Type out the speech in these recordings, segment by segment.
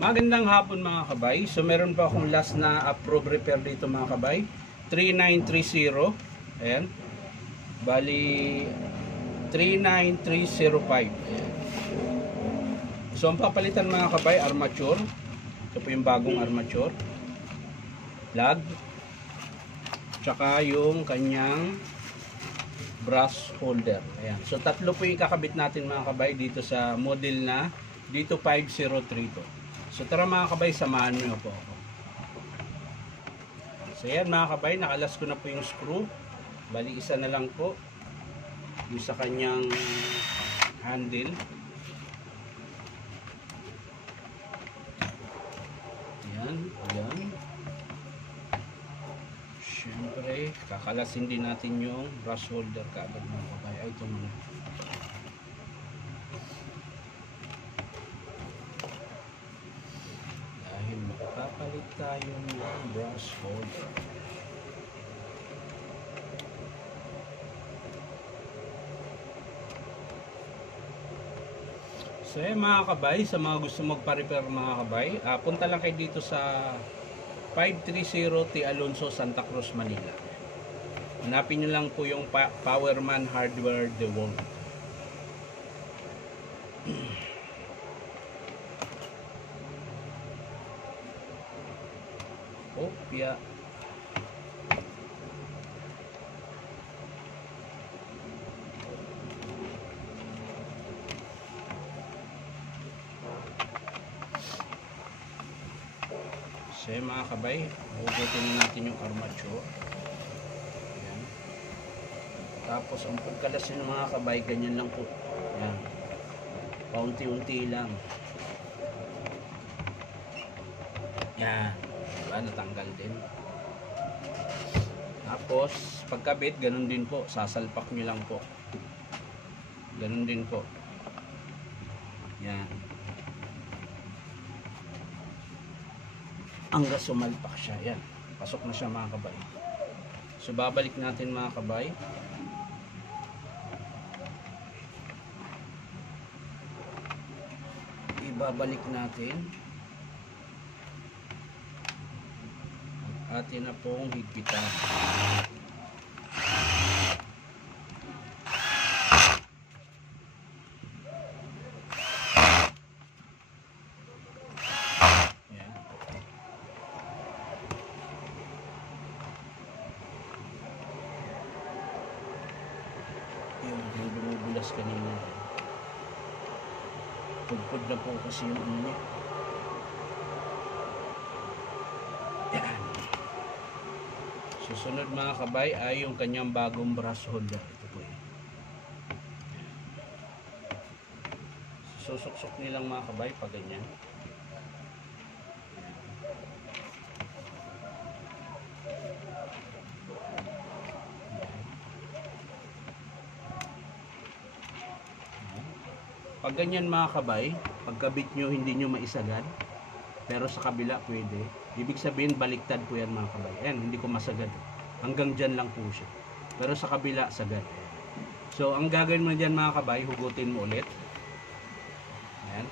Magandang hapon mga kabay. So meron pa akong last na approved repair dito mga kabay. 3930. Ayan. Bali 39305. Ayan. So ang papalitan mga kabay, armature. Ito po yung bagong armature. Lug. Tsaka yung kanyang brass holder. Ayan. So tatlo po yung kakabit natin mga kabay dito sa model na dito 5032. So tara mga kabay, samahan nyo po ako. So yan mga kabay, nakalas ko na po yung screw. Bali isa na lang po yung sa kanyang handle. Yan, yan. Siyempre, kakalasin din natin yung brush holder kaagad mga kabay. Ay, ito muna. Papalit tayo ng brush holder. So mga kabay, sa mga gusto magpa-repair mga kabay, punta lang kayo dito sa 530 T. Alonso, Santa Cruz, Manila. Hanapin nyo lang po yung Powerman Hardware The World. Opya. So mga kabay, hugutin natin yung armature. Ayan. Tapos ang pagkalasin ng mga kabay, ganyan lang po. Ayan. Paunti-unti lang. Yan. Diba? Natanggal din. Tapos pagkabit, ganun din po. Sasalpak nyo lang po. Ganun din po. Yan. Hanggang sumalpak siya. Yan. Pasok na siya mga kabay. So babalik natin mga kabay. Ibabalik natin. Atin na pong higpitan. Yan. Yung bumubulas kanina. Pudpud na po kasi yung ano. Susunod mga kabay ay yung kanyang bagong brush holder. Ito po yun. Susuksok nilang mga kabay pag ganyan. Pag ganyan mga kabay, pagkabit nyo hindi nyo maisagad, pero sa kabila pwede. Ibig sabihin baliktad po yan mga kabay. Ayan, hindi ko masagad. Hanggang dyan lang po siya. Pero sa kabila, sagad. So, ang gagawin mo dyan mga kabay, hugutin mo ulit. Ayan.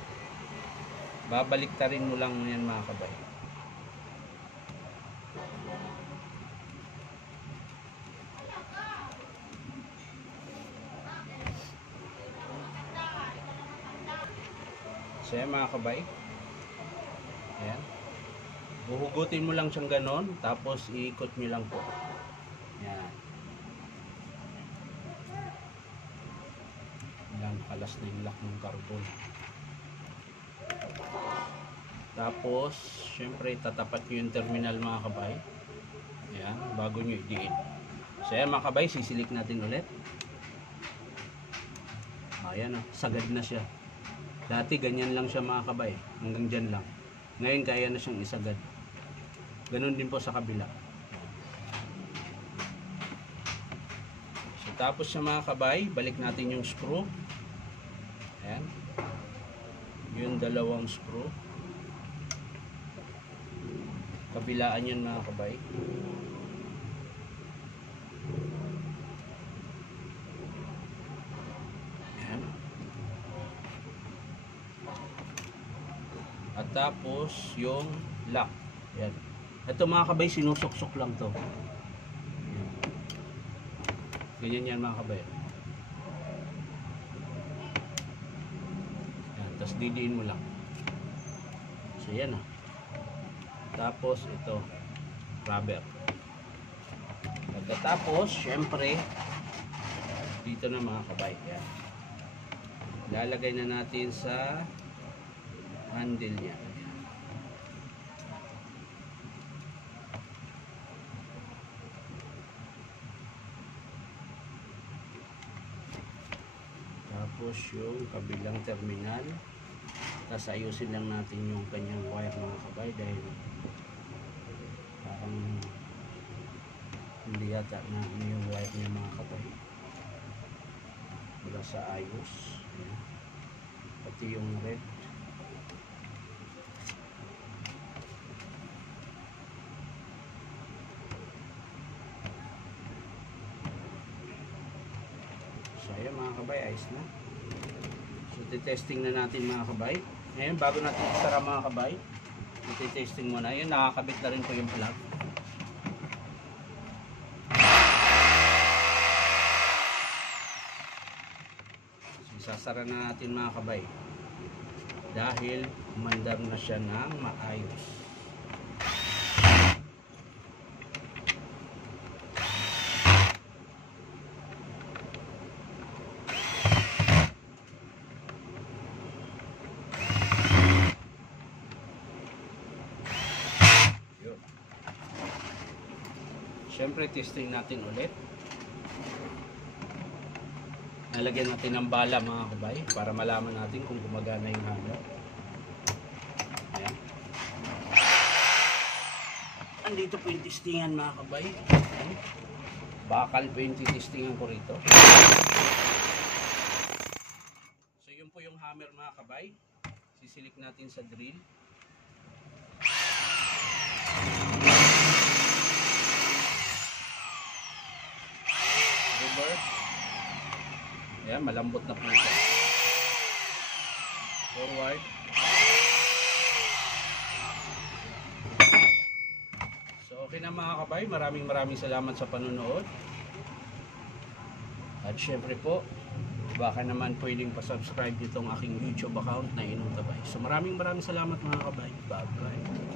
Babaliktarin mo lang yan mga kabay. So, yan mga kabay. Ayan. Huhugutin mo lang siyang ganon, tapos iikot nyo lang po. Yan. Yan, kalas na yung lock ng carbon. Tapos, syempre, tatapat nyo yung terminal mga kabay. Yan, bago nyo idiin. So yan mga kabay, sisilik natin ulit. Ayan, sagad na siya. Dati ganyan lang siya mga kabay, hanggang dyan lang. Ngayon kaya na siyang isagad. Ganon din po sa kabila. So tapos sa mga kabay, balik natin yung screw. Ayan. Yung dalawang screw. Kabilaan yan mga kabay. At Tapos yung lock. Yan. Ito mga kabay, sinusuksok lang to. Yan. Ganyan yan mga kabay. Yan. Tapos didiin mo lang. So yan ah. Tapos ito, rubber. Pagkatapos, syempre, dito na mga kabay. Yan. Lalagay na natin sa handle niya. Tapos yung kabilang terminal. Tapos ayusin lang natin yung kanyang wire mga kabay dahil parang hindi yata na yung wire niya mga kabay. Wala sa ayos. Ayan. Pati yung red. So ayan mga kabay, ayos na. So titesting na natin mga kabay. Ngayon bago natin isara mga kabay, titesting muna. Ayan, nakakabit na rin po yung plug. Sasara na natin mga kabay dahil umandar na siya ng maayos. Yun. Siyempre testing natin ulit. Nalagyan natin ng bala mga kabay para malaman natin kung gumagana yung hammer. Ayan. Andito po yung testingan mga kabay. Ayan. Bakal po yung testingan ko rito. So yun po yung hammer mga kabay. Sisilik natin sa drill. Reverse. Ayan, malambot na po ito. Forward. So okay na mga kabay, maraming salamat sa panonood. At syempre po, baka naman pwedeng pa-subscribe ditong aking YouTube account na Inong Tabay. So maraming salamat mga kabay. Bye bye.